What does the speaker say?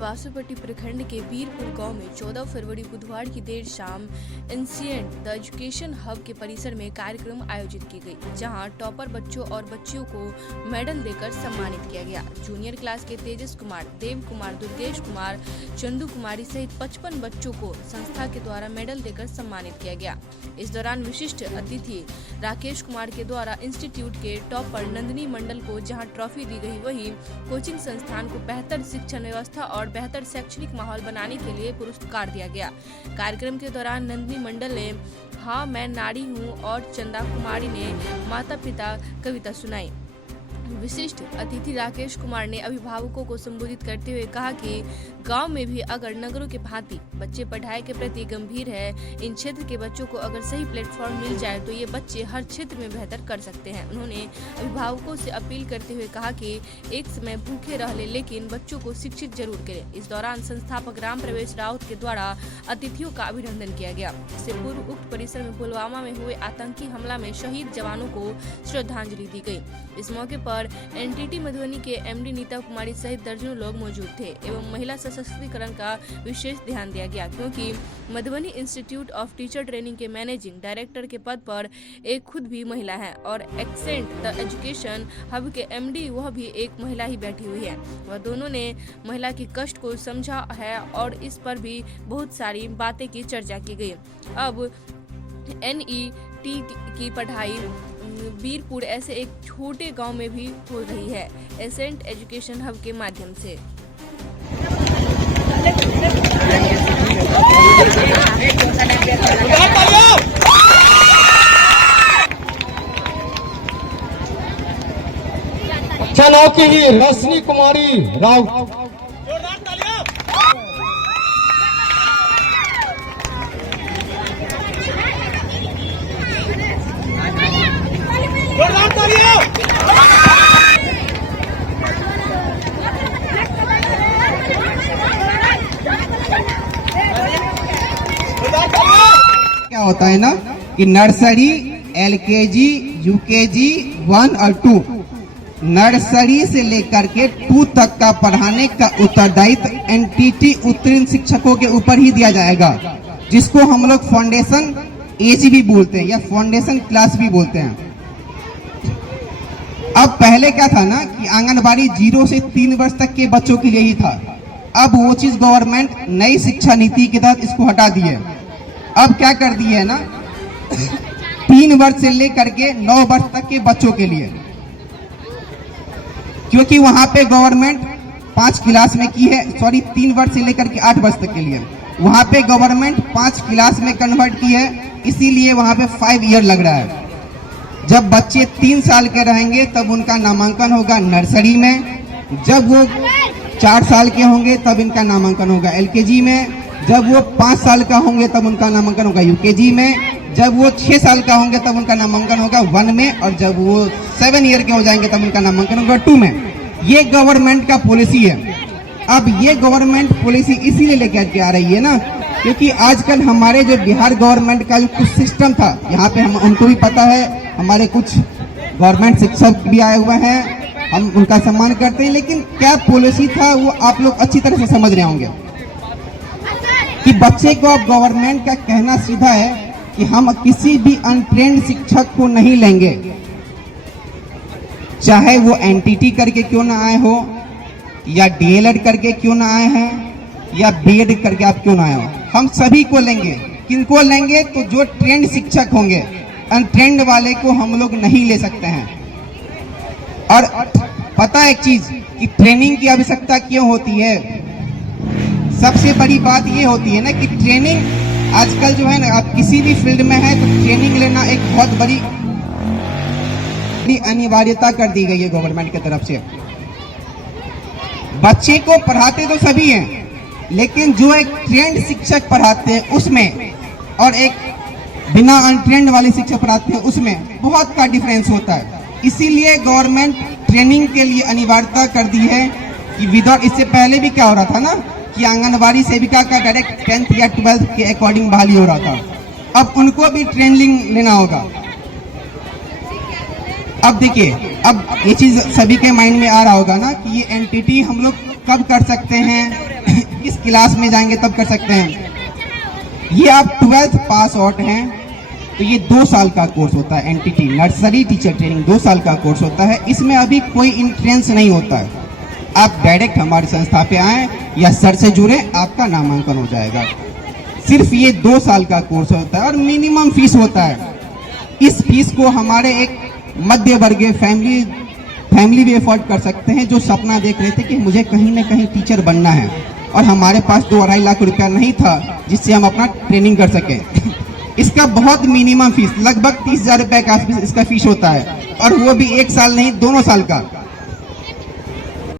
बासुपट्टी प्रखंड के वीरपुर गांव में 14 फरवरी बुधवार की देर शाम एंशिएंट द एजुकेशन हब के परिसर में कार्यक्रम आयोजित की गई, जहां टॉपर बच्चों और बच्चियों को मेडल देकर सम्मानित किया गया। जूनियर क्लास के तेजस कुमार, देव कुमार, दुर्गेश कुमार, चंदू कुमारी सहित 55 बच्चों को संस्था के द्वारा मेडल देकर सम्मानित किया गया। इस दौरान विशिष्ट अतिथि राकेश कुमार के द्वारा इंस्टीट्यूट के टॉपर नंदिनी मंडल को जहां ट्रॉफी दी गई, वहीं कोचिंग संस्थान को बेहतर शिक्षण व्यवस्था और बेहतर शैक्षणिक माहौल बनाने के लिए पुरस्कार दिया गया। कार्यक्रम के दौरान नंदिनी मंडल ने हाँ मैं नारी हूँ और चंदा कुमारी ने माता पिता कविता सुनाई। विशिष्ट अतिथि राकेश कुमार ने अभिभावकों को संबोधित करते हुए कहा कि गांव में भी अगर नगरों के भांति बच्चे पढ़ाई के प्रति गंभीर है, इन क्षेत्र के बच्चों को अगर सही प्लेटफॉर्म मिल जाए तो ये बच्चे हर क्षेत्र में बेहतर कर सकते हैं। उन्होंने अभिभावकों से अपील करते हुए कहा कि एक समय भूखे रह ले, लेकिन बच्चों को शिक्षित जरूर करें। इस दौरान संस्थापक राम प्रवेश राउत के द्वारा अतिथियों का अभिनंदन किया गया। इससे पूर्व उक्त परिसर में पुलवामा में हुए आतंकी हमला में शहीद जवानों को श्रद्धांजलि दी गई। इस मौके पर एनटीटी मधुबनी के एमडी नीता कुमारी सहित दर्जनों लोग मौजूद थे एवं महिला सशक्तिकरण का विशेष ध्यान दिया गया, क्योंकि Madhubani institute of teacher training के मैनेजिंग डायरेक्टर के पद पर एक खुद भी महिला है और एंशिएंट द एजुकेशन हब के एमडी वह भी एक महिला ही बैठी हुई है। वह दोनों ने महिला की कष्ट को समझा है और इस पर भी बहुत सारी बातें की चर्चा की गई। अब NET की पढ़ाई वीरपुर ऐसे एक छोटे गांव में भी हो रही है एंशिएंट एजुकेशन हब के माध्यम से। चनाव की ही रश्मि कुमारी राउत। क्या होता है ना कि नर्सरी, LKG, UKG 1 और 2, नर्सरी से लेकर के 2 तक का पढ़ाने का उत्तरदायित्व एनटीटी उत्तीर्ण शिक्षकों के ऊपर ही दिया जाएगा, जिसको हम लोग फाउंडेशन एज भी बोलते हैं या फाउंडेशन क्लास भी बोलते हैं। अब पहले क्या था ना कि आंगनबाड़ी 0 से 3 वर्ष तक के बच्चों के लिए ही था। अब वो चीज गवर्नमेंट नई शिक्षा नीति के तहत इसको हटा दी है। अब क्या कर दी है ना 3 वर्ष से लेकर के 9 वर्ष तक के बच्चों के लिए, क्योंकि वहां पे गवर्नमेंट 5 क्लास में की है, 3 वर्ष से लेकर के 8 वर्ष तक के लिए वहां पे गवर्नमेंट 5 क्लास में कन्वर्ट की है, इसीलिए वहां पे 5 ईयर लग रहा है। जब बच्चे 3 साल के रहेंगे तब उनका नामांकन होगा नर्सरी में, जब वो 4 साल के होंगे तब इनका नामांकन होगा LKG में, जब वो 5 साल का होंगे तब उनका नामांकन होगा UKG में, जब वो 6 साल का होंगे तब उनका नामांकन होगा 1 में, और जब वो 7 ईयर के हो जाएंगे तब उनका नामांकन होगा 2 में। ये गवर्नमेंट का पॉलिसी है। अब ये गवर्नमेंट पॉलिसी इसीलिए लेकर के आ रही है ना, क्योंकि आजकल हमारे जो बिहार गवर्नमेंट का जो कुछ सिस्टम था, यहाँ पे हम उनको भी पता है, हमारे कुछ गवर्नमेंट शिक्षक भी आए हुए हैं, हम उनका सम्मान करते हैं, लेकिन क्या पॉलिसी था वो आप लोग अच्छी तरह से समझ रहे होंगे कि बच्चे को अब गवर्नमेंट का कहना सीधा है कि हम किसी भी अनट्रेंड शिक्षक को नहीं लेंगे, चाहे वो NTT करके क्यों ना आए हो या DLED करके क्यों ना आए हैं या BEd करके आप क्यों ना आए हो, हम सभी को लेंगे। किनको लेंगे? तो जो ट्रेंड शिक्षक होंगे, अनट्रेंड वाले को हम लोग नहीं ले सकते हैं। और पता है एक चीज कि ट्रेनिंग की आवश्यकता क्यों होती है? सबसे बड़ी बात ये होती है ना कि ट्रेनिंग आजकल जो है ना, आप किसी भी फील्ड में है तो ट्रेनिंग लेना एक बहुत बड़ी अनिवार्यता कर दी गई है गवर्नमेंट की तरफ से। बच्चे को पढ़ाते तो सभी हैं, लेकिन जो एक ट्रेंड शिक्षक पढ़ाते हैं उसमें और एक बिना अनट्रेंड वाले शिक्षक पढ़ाते हैं उसमें बहुत का डिफरेंस होता है। इसीलिए गवर्नमेंट ट्रेनिंग के लिए अनिवार्यता कर दी है कि विदाउट, इससे पहले भी क्या हो रहा था ना कि आंगनबाड़ी सेविका का डायरेक्ट 10th या 12th के अकॉर्डिंग बहाली हो रहा था, अब उनको भी ट्रेनिंग लेना होगा। अब देखिए, अब ये चीज सभी के माइंड में आ रहा होगा ना कि ये एनटीटी हम लोग कब कर सकते हैं, किस क्लास में जाएंगे तब कर सकते हैं। ये आप 12th पास आउट हैं तो ये 2 साल का कोर्स होता है। एनटीटी नर्सरी टीचर ट्रेनिंग 2 साल का कोर्स होता है। इसमें अभी कोई इंट्रेंस नहीं होता है। आप डायरेक्ट हमारी संस्था पे आए या सर से जुड़े, आपका नामांकन हो जाएगा। सिर्फ ये 2 साल का कोर्स होता है और मिनिमम फीस होता है। इस फीस को हमारे एक मध्य वर्गीय फैमिली भी अफोर्ड कर सकते हैं, जो सपना देख रहे थे कि मुझे कहीं ना कहीं टीचर बनना है और हमारे पास 2-2.5 लाख रुपया नहीं था जिससे हम अपना ट्रेनिंग कर सके। इसका बहुत मिनिमम फीस लगभग 30,000 रुपए का इसका फीस होता है और वो भी 1 साल नहीं 2 साल का।